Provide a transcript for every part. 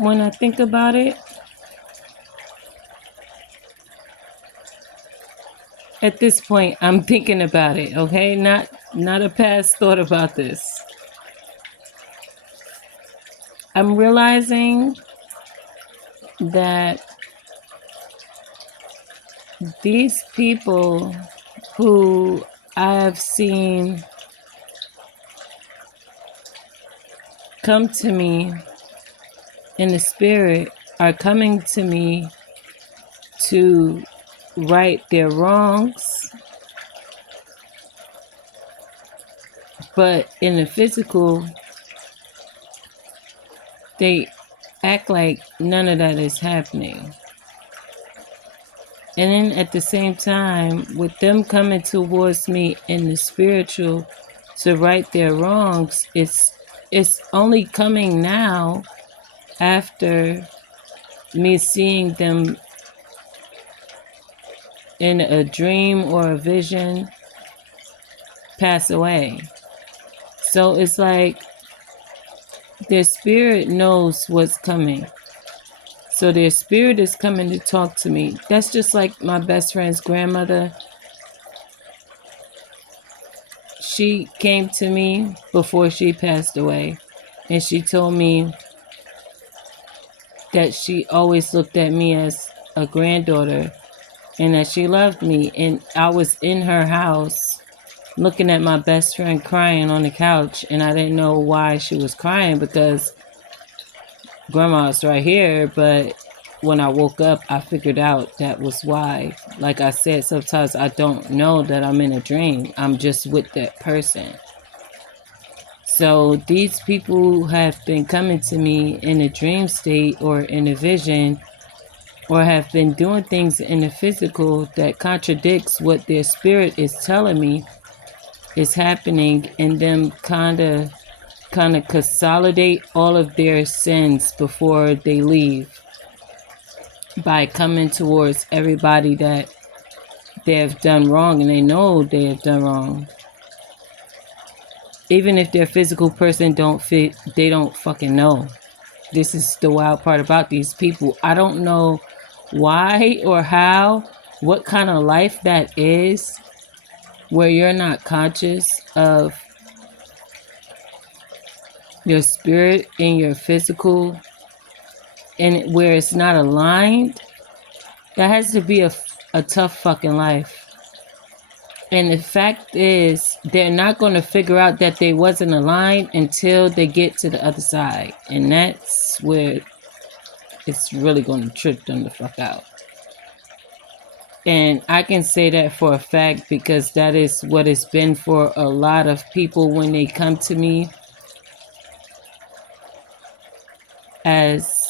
when I think about it, at this point, I'm thinking about it, okay? Not a past thought about this. I'm realizing that these people who I have seen come to me in the spirit are coming to me to right their wrongs, but in the physical, they act like none of that is happening. And then at the same time, with them coming towards me in the spiritual to right their wrongs, it's only coming now after me seeing them in a dream or a vision pass away. So it's like their spirit knows what's coming. So their spirit is coming to talk to me. That's just like my best friend's grandmother. She came to me before she passed away, and she told me that she always looked at me as a granddaughter and that she loved me. And I was in her house looking at my best friend crying on the couch, and I didn't know why she was crying because grandma was right here. But when I woke up, I figured out that was why. Like I said, sometimes I don't know that I'm in a dream. I'm just with that person. So these people have been coming to me in a dream state or in a vision, or have been doing things in the physical that contradicts what their spirit is telling me is happening, and them kind of consolidate all of their sins before they leave by coming towards everybody that they have done wrong and they know they have done wrong. Even if their physical person don't fit, they don't fucking know. This is the wild part about these people. I don't know why or how, what kind of life that is, where you're not conscious of your spirit and your physical, and where it's not aligned. That has to be a tough fucking life. And the fact is, they're not going to figure out that they wasn't aligned until they get to the other side. And that's where it's really going to trip them the fuck out. And I can say that for a fact because that is what it's been for a lot of people when they come to me as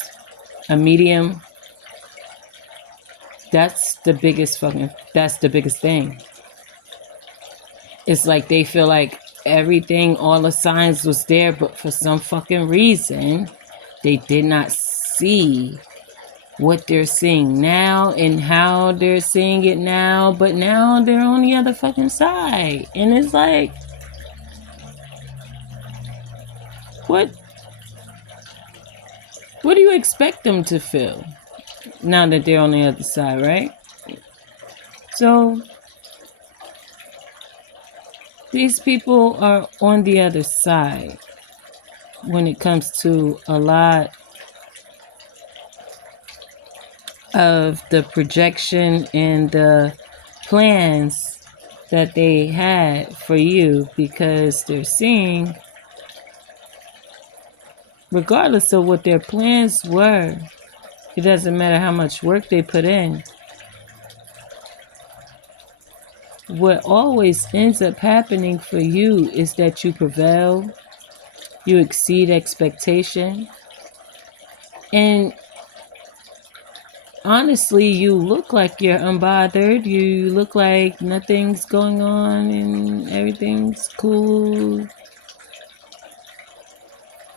a medium. That's the biggest thing. It's like they feel like everything, all the signs was there, but for some fucking reason, they did not see what they're seeing now and how they're seeing it now, but now they're on the other fucking side. And it's like, what do you expect them to feel now that they're on the other side, right? So these people are on the other side when it comes to a lot of the projection and the plans that they had for you, because they're seeing, regardless of what their plans were, it doesn't matter how much work they put in. What always ends up happening for you is that you prevail, you exceed expectation, and honestly, you look like you're unbothered. You look like nothing's going on and everything's cool.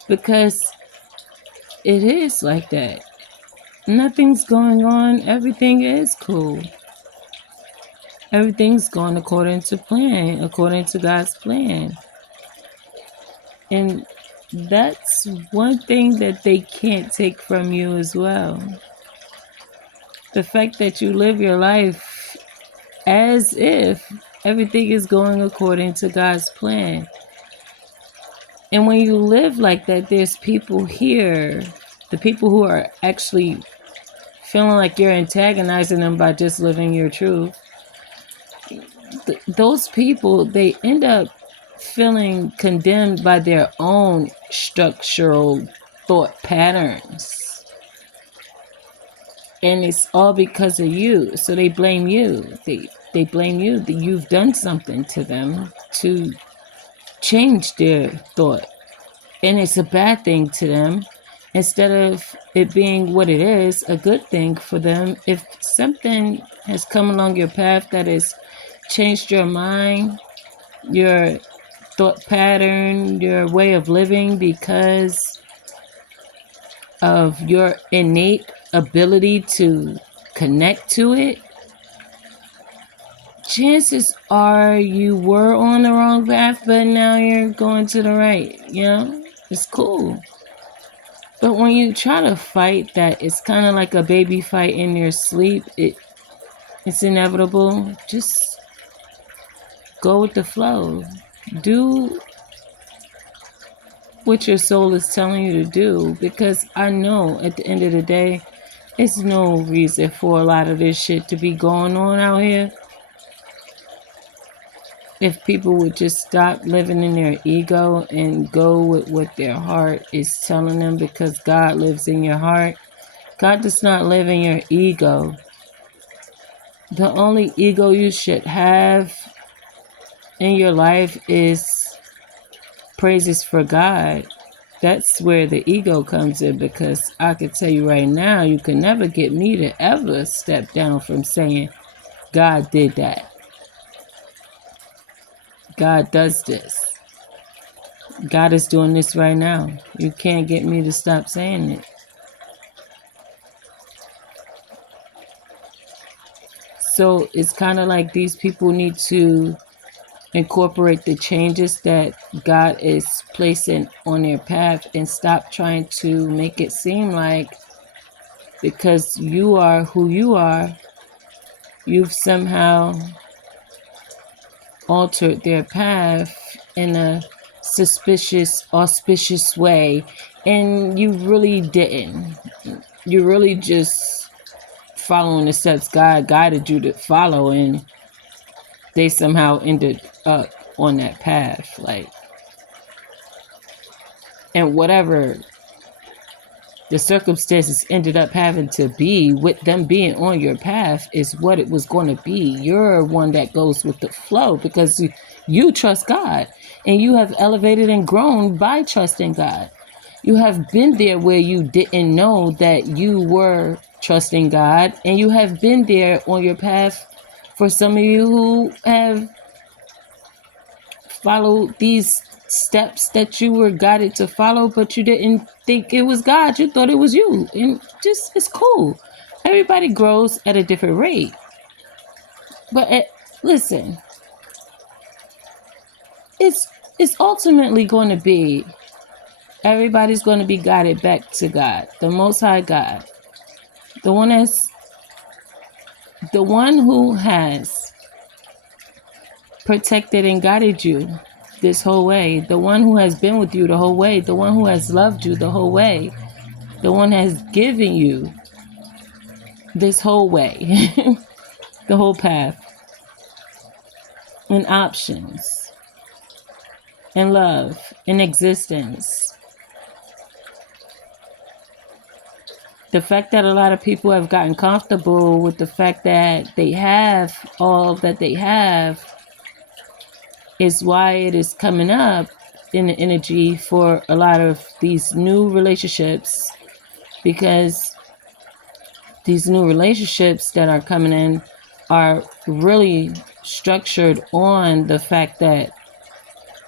Because it is like that. Nothing's going on. Everything is cool. Everything's going according to plan, according to God's plan. And that's one thing that they can't take from you as well. The fact that you live your life as if everything is going according to God's plan. And when you live like that, there's people here, the people who are actually feeling like you're antagonizing them by just living your truth. Those people, they end up feeling condemned by their own structural thought patterns. And it's all because of you. So they blame you. They blame you that you've done something to them to change their thought. And it's a bad thing to them, instead of it being what it is, a good thing for them. If something has come along your path that has changed your mind, your thought pattern, your way of living, because of your innate ability to connect to it, chances are you were on the wrong path, but now you're going to the right. It's cool. But when you try to fight that, it's kind of like a baby fight in your sleep. It's inevitable. Just go with the flow. Do what your soul is telling you to do, because I know at the end of the day, it's no reason for a lot of this shit to be going on out here. If people would just stop living in their ego and go with what their heart is telling them, because God lives in your heart. God does not live in your ego. The only ego you should have in your life is praises for God. That's where the ego comes in, because I can tell you right now, you can never get me to ever step down from saying God did that. God does this. God is doing this right now. You can't get me to stop saying it. So it's kind of like these people need to incorporate the changes that God is placing on their path and stop trying to make it seem like because you are who you are, you've somehow altered their path in a suspicious, auspicious way, and you really didn't. You really just following the steps God guided you to follow, and they somehow ended up on that path. And whatever the circumstances ended up having to be, with them being on your path, is what it was going to be. You're one that goes with the flow because you trust God, and you have elevated and grown by trusting God. You have been there where you didn't know that you were trusting God, and you have been there on your path for some of you who have followed these steps that you were guided to follow, but you didn't think it was God. You thought it was you. And just, it's cool. Everybody grows at a different rate. But listen, it's ultimately going to be, everybody's going to be guided back to God, the Most High God, the one who has protected and guided you this whole way, the one who has been with you the whole way, the one who has loved you the whole way, the one has given you this whole way, the whole path, and options, and love, and existence. The fact that a lot of people have gotten comfortable with the fact that they have all that they have is why it is coming up in the energy for a lot of these new relationships, because these new relationships that are coming in are really structured on the fact that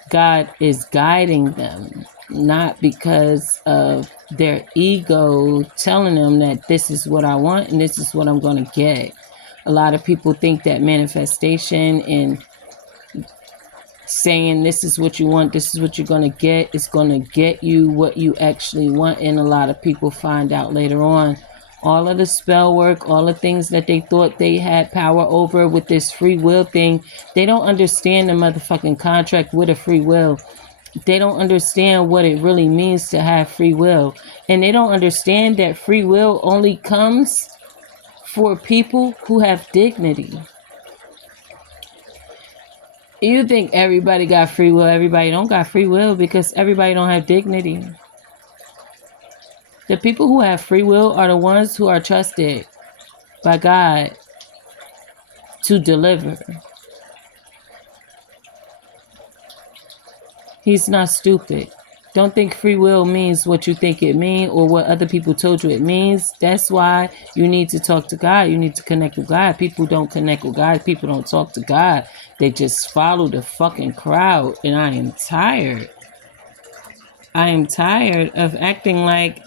God is guiding them, not because of their ego telling them that this is what I want and this is what I'm going to get. A lot of people think that manifestation and saying this is what you want, this is what you're going to get. It's going to get you what you actually want. And a lot of people find out later on all of the spell work, all the things that they thought they had power over with this free will thing. They don't understand the motherfucking contract with a free will. They don't understand what it really means to have free will. And they don't understand that free will only comes for people who have dignity. You think everybody got free will. Everybody don't got free will because everybody don't have dignity. The people who have free will are the ones who are trusted by God to deliver. He's not stupid. Don't think free will means what you think it means or what other people told you it means. That's why you need to talk to God. You need to connect with God. People don't connect with God. People don't talk to God. They just follow the fucking crowd. And I am tired. I am tired of acting like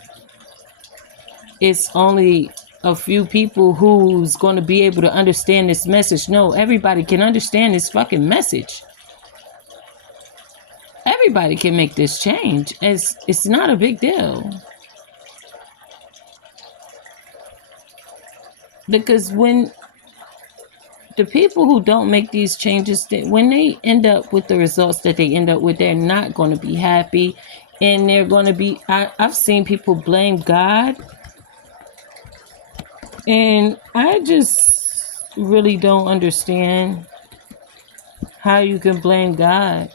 it's only a few people who's going to be able to understand this message. No, everybody can understand this fucking message. Everybody can make this change. It's not a big deal. Because when the people who don't make these changes, when they end up with the results that they end up with, they're not going to be happy. And they're going to be, I've seen people blame God. And I just really don't understand how you can blame God.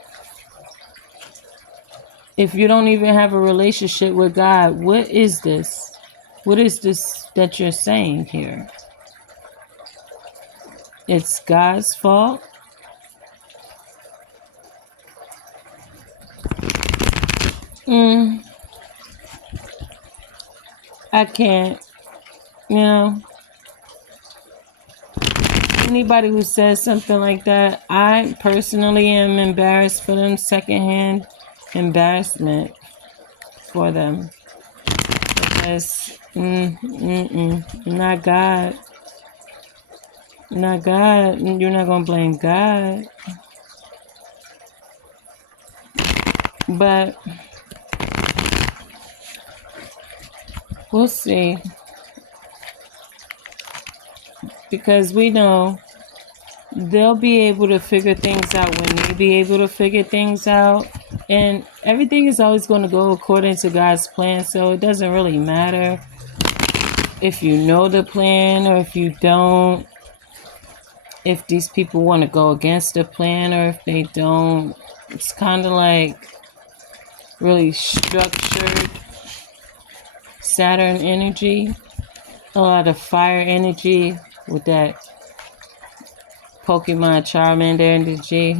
If you don't even have a relationship with God, what is this? What is this that you're saying here? It's God's fault? I can't, you know. Anybody who says something like that, I personally am embarrassed for them, secondhand embarrassment for them. Because, not God. Not God. You're not going to blame God. But we'll see. Because we know they'll be able to figure things out when they be able to figure things out. And everything is always going to go according to God's plan. So it doesn't really matter if you know the plan or if you don't. If these people want to go against the plan or if they don't. It's kind of like really structured Saturn energy. A lot of fire energy with that Pokemon Charmander energy.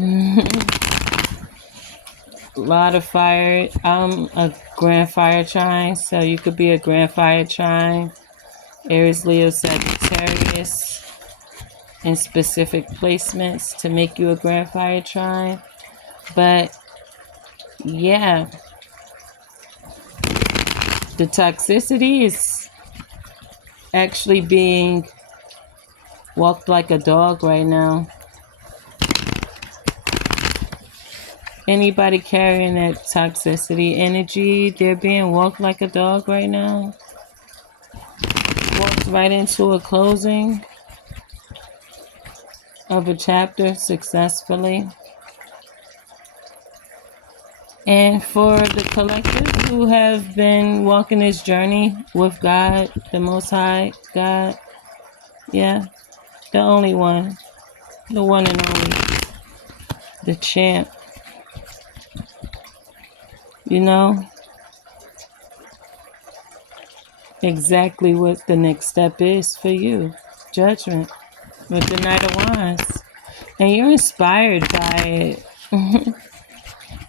A lot of fire. I'm a Grand Fire Trine, so you could be a Grand Fire Trine. Aries, Leo, Sagittarius in specific placements to make you a Grand Fire Trine. But yeah, the toxicity is actually being walked like a dog right now. Anybody carrying that toxicity energy, they're being walked like a dog right now. Walked right into a closing of a chapter successfully. And for the collective who have been walking this journey with God, the Most High, God, yeah, the only one, the one and only, the champ. You know exactly what the next step is for you. Judgment with the Knight of Wands. And you're inspired by it.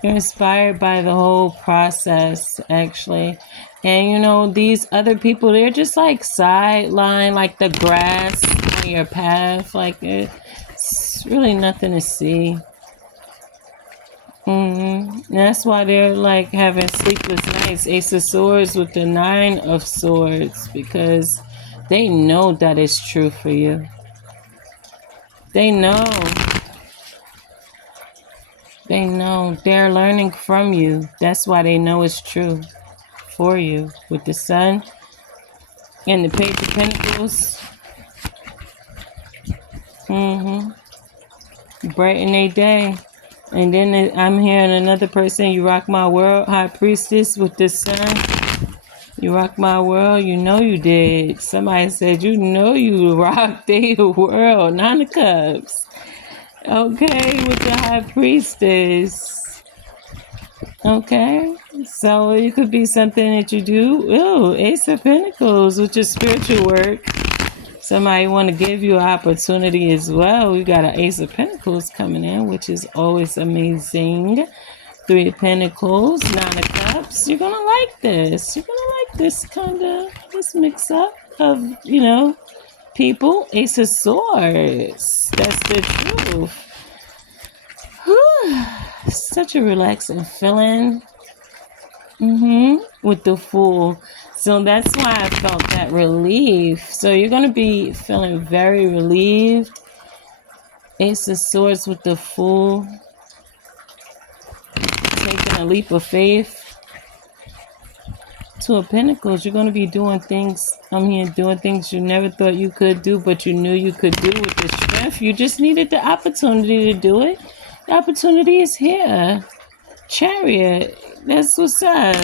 You're inspired by the whole process, actually. And you know, these other people, they're just like sideline, like the grass on your path. Like it's really nothing to see. And that's why they're like having sleepless nights. Ace of Swords with the Nine of Swords, because they know that it's true for you. They know So they're learning from you. That's why they know it's true for you. With the sun and the page of pentacles. Brighten their day. And then I'm hearing another person, you rock my world, high priestess with the sun. You rock my world, you know you did. Somebody said, you know you rocked the world. 9 of Cups. Okay, with the high priestess. Okay, so it could be something that you do. Ooh, Ace of Pentacles, which is spiritual work. Somebody want to give you an opportunity as well. We got an Ace of Pentacles coming in, which is always amazing. 3 of Pentacles, 9 of Cups. You're gonna like this. You're gonna like this mix up of, people. Ace of Swords. That's the truth. Whew. Such a relaxing feeling. With the Fool. So that's why I felt that relief. So you're gonna be feeling very relieved. Ace of Swords with the Fool. Taking a leap of faith. 2 of Pentacles, you're going to be doing things, doing things you never thought you could do, but you knew you could do with the strength. You just needed the opportunity to do it. The opportunity is here. Chariot, that's what's up.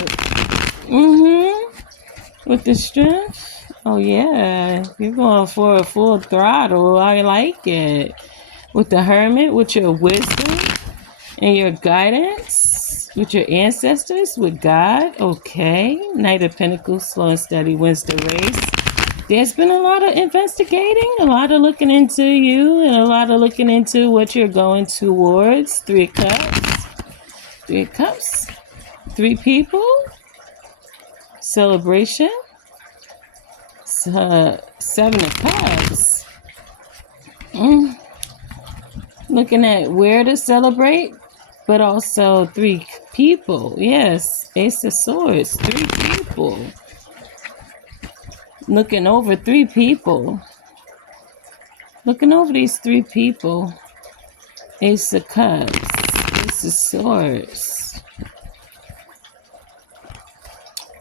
With the strength. Oh yeah, you're going for a full throttle. I like it. With the Hermit, with your wisdom and your guidance, with your ancestors, with God. Okay. Knight of Pentacles, slow and steady wins the race. There's been a lot of investigating, a lot of looking into you, and a lot of looking into what you're going towards. 3 of Cups. 3 of Cups. 3 people. Celebration. 7 of Cups. Looking at where to celebrate, but also 3 people. Yes, Ace of Swords, 3 people. Looking over 3 people. Looking over these 3 people. Ace of Cups, Ace of Swords.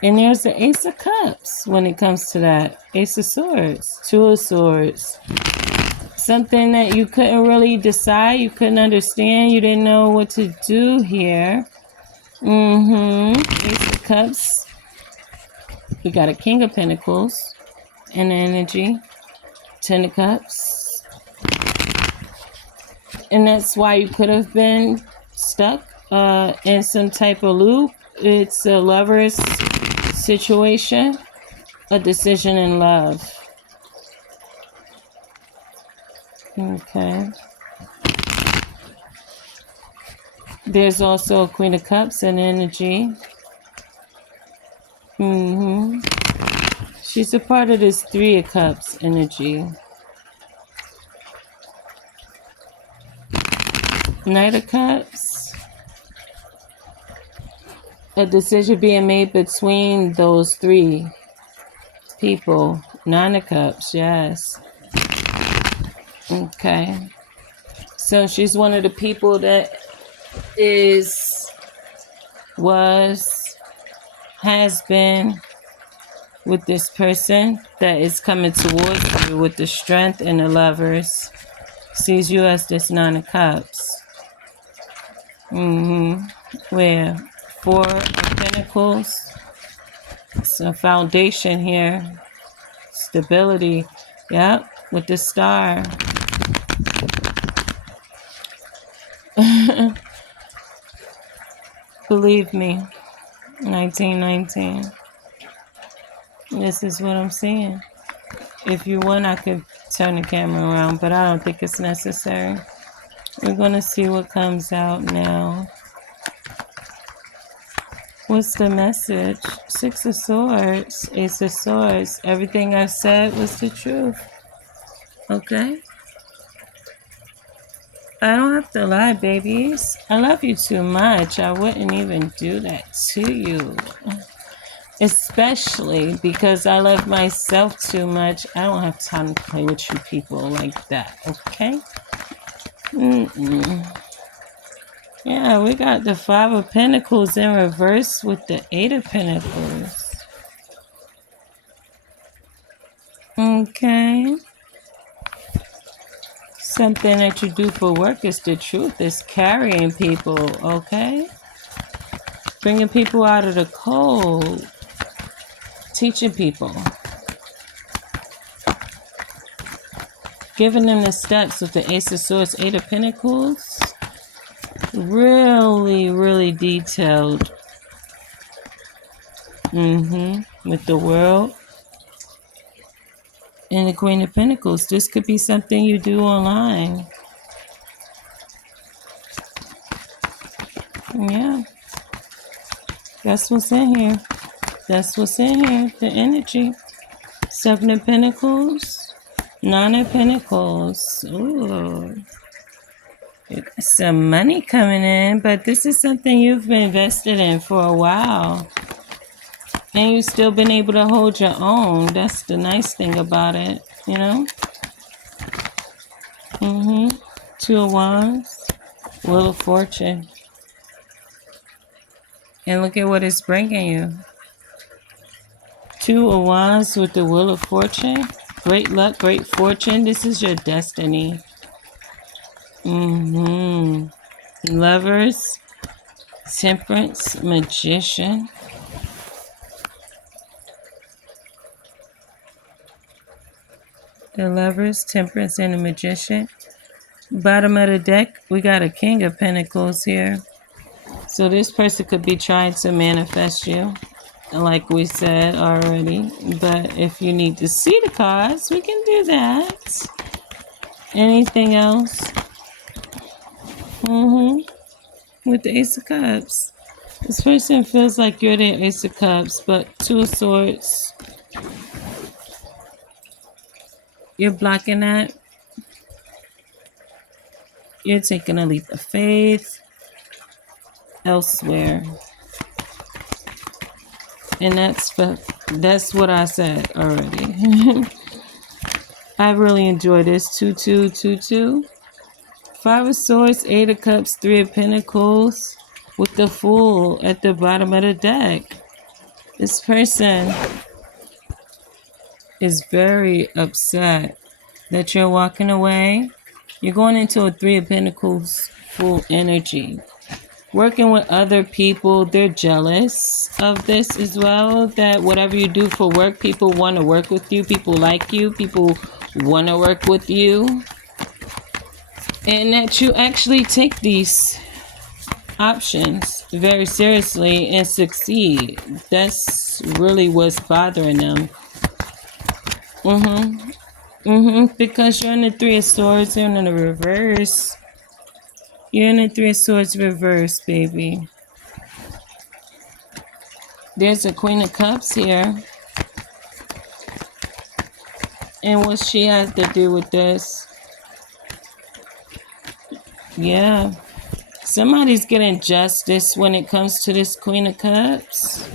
And there's the Ace of Cups when it comes to that. Ace of Swords, 2 of Swords. Something that you couldn't really decide, you couldn't understand, you didn't know what to do here. Ace of Cups. We got a King of Pentacles in the energy. 10 of Cups. And that's why you could have been stuck in some type of loop. It's a lover's situation, a decision in love. Okay. There's also a Queen of Cups in energy. She's a part of this 3 of Cups energy. Knight of Cups. A decision being made between those 3 people. 9 of Cups, yes. Okay. So she's one of the people that has been with this person that is coming towards you with the Strength and the Lovers. Sees you as this 9 of Cups. Where 4 of Pentacles. It's a foundation here. Stability. Yep. With the Star. Believe me. 1919. This is what I'm seeing. If you want, I could turn the camera around, but I don't think it's necessary. We're going to see what comes out now. What's the message? 6 of Swords, Ace of Swords. Everything I said was the truth. Okay? I don't have to lie, babies. I love you too much. I wouldn't even do that to you. Especially because I love myself too much. I don't have time to play with you people like that, okay? Yeah, we got the Five of Pentacles in reverse with the Eight of Pentacles. Okay. Something that you do for work is the truth. It's carrying people, okay? Bringing people out of the cold. Teaching people. Giving them the steps with the Ace of Swords, Eight of Pentacles. Really, really detailed. With the World. And the Queen of Pentacles. This could be something you do online. Yeah. That's what's in here. That's what's in here. The energy. Seven of Pentacles. Nine of Pentacles. Ooh. Some money coming in, but this is something you've been invested in for a while. And you've still been able to hold your own. That's the nice thing about it, you know? Two of Wands. Wheel of Fortune. And look at what it's bringing you. Two of Wands with the Wheel of Fortune. Great luck, great fortune. This is your destiny. Lovers. Temperance. Magician. The Lovers, Temperance, and the Magician. Bottom of the deck, we got a King of Pentacles here. So this person could be trying to manifest you, like we said already. But if you need to see the cards, we can do that. Anything else? With the Ace of Cups. This person feels like you're the Ace of Cups, but Two of Swords. You're blocking that. You're taking a leap of faith elsewhere. And that's what I said already. I really enjoy this. 2-2-2-2. Five of Swords, Eight of Cups, Three of Pentacles with the Fool at the bottom of the deck. This person is very upset that you're walking away. You're going into a Three of Pentacles full energy. Working with other people, they're jealous of this as well, that whatever you do for work, people want to work with you, people like you, people want to work with you, and that you actually take these options very seriously and succeed. That's really what's bothering them. Because you're in the Three of Swords, you're in the reverse. You're in the Three of Swords reverse, baby. There's a Queen of Cups here. And what she has to do with this? Yeah. Somebody's getting justice when it comes to this Queen of Cups.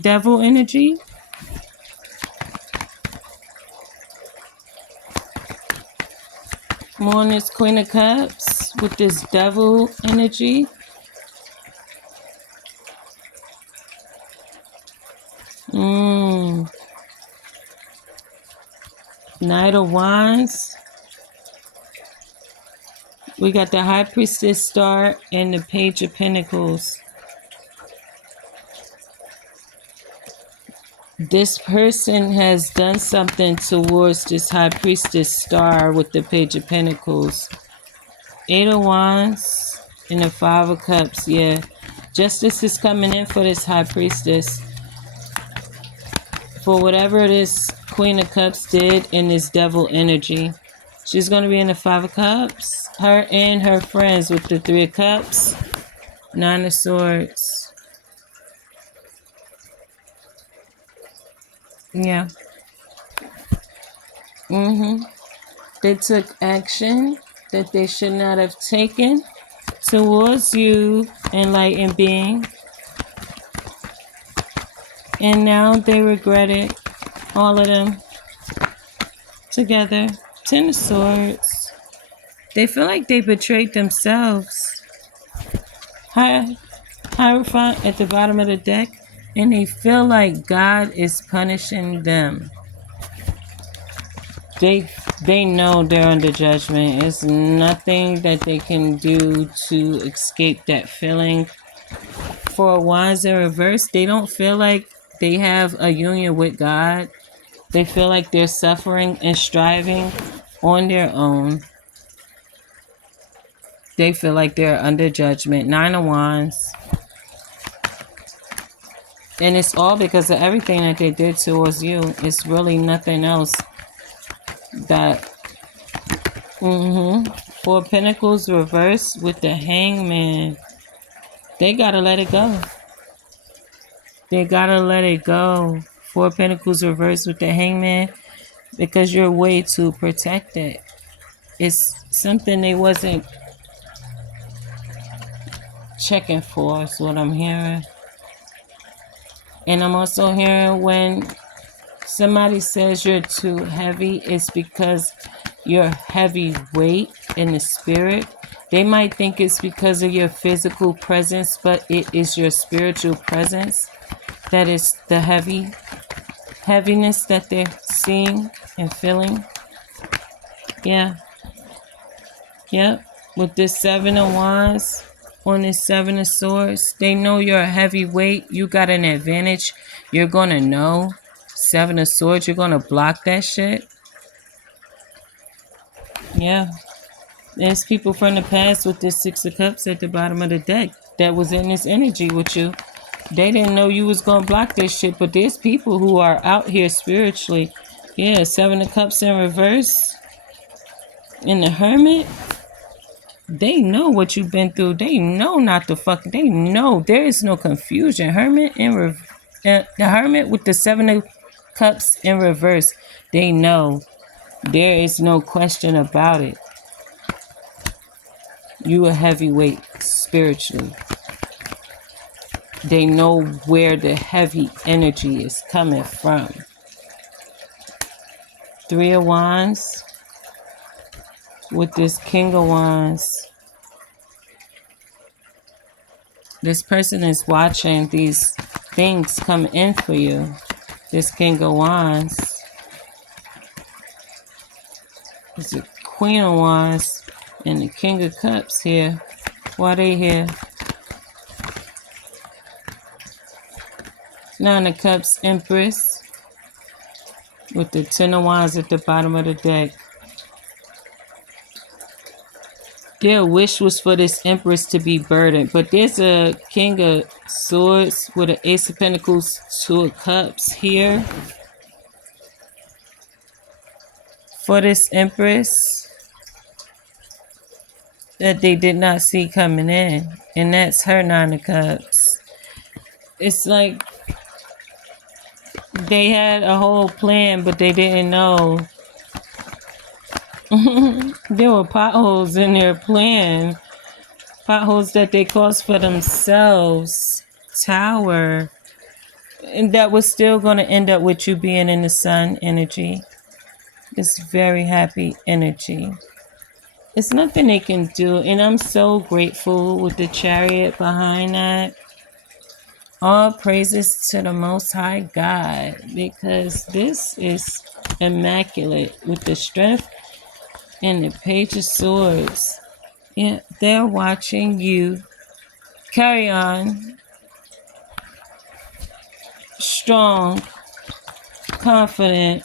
Devil energy. More on this Queen of Cups with this devil energy. Knight of Wands. We got the High Priestess star and the Page of Pentacles. This person has done something towards this High Priestess star with the Page of Pentacles. Eight of Wands and the Five of Cups. Yeah. Justice is coming in for this High Priestess. For whatever this Queen of Cups did in this devil energy. She's going to be in the Five of Cups. Her and her friends with the Three of Cups. Nine of Swords. Yeah. They took action that they should not have taken towards you, enlightened being. And now they regret it. All of them. Together. Ten of Swords. They feel like they betrayed themselves. Hierophant at the bottom of the deck, and they feel like God is punishing them. They know they're under judgment. It's nothing that they can do to escape that feeling. For Wands in reverse, they don't feel like they have a union with God. They feel like they're suffering and striving on their own. They feel like they're under judgment. 9 of Wands. And it's all because of everything that they did towards you. It's really nothing else. That 4 of Pentacles reversed with the Hangman. They gotta let it go. They gotta let it go. 4 of Pentacles reversed with the Hangman, because you're way too protected. It's something they wasn't checking for, is what I'm hearing. And I'm also hearing when somebody says you're too heavy, it's because you're heavyweight in the spirit. They might think it's because of your physical presence, but it is your spiritual presence that is the heaviness that they're seeing and feeling. Yeah. Yep. With this 7 of Wands on this 7 of Swords, they know you're a heavyweight. You got an advantage. You're going to know. 7 of Swords, you're going to block that shit. Yeah. There's people from the past with this 6 of Cups at the bottom of the deck that was in this energy with you. They didn't know you was going to block this shit, but there's people who are out here spiritually. Yeah, 7 of Cups in reverse. And the Hermit, they know what you've been through. They know not to fuck. They know there is no confusion. Hermit in the Hermit with the 7 of Cups in reverse. They know. There is no question about it. You a heavyweight spiritually. They know where the heavy energy is coming from. 3 of Wands with this King of Wands. This person is watching these things come in for you. This King of Wands. It's the Queen of Wands and the King of Cups here. Why they here? 9 of Cups Empress with the 10 of Wands at the bottom of the deck. Their wish was for this Empress to be burdened, but there's a King of Swords with an Ace of Pentacles, 2 of Cups here. For this Empress that they did not see coming in, and that's her 9 of Cups. It's like they had a whole plan, but they didn't know. There were potholes in their plan. Potholes that they caused for themselves. Tower. And that was still going to end up with you being in the Sun energy. It's very happy energy. It's nothing they can do. And I'm so grateful with the Chariot behind that. All praises to the Most High God, because this is immaculate with the strength and the Page of Swords. Yeah, they're watching you carry on strong, confident,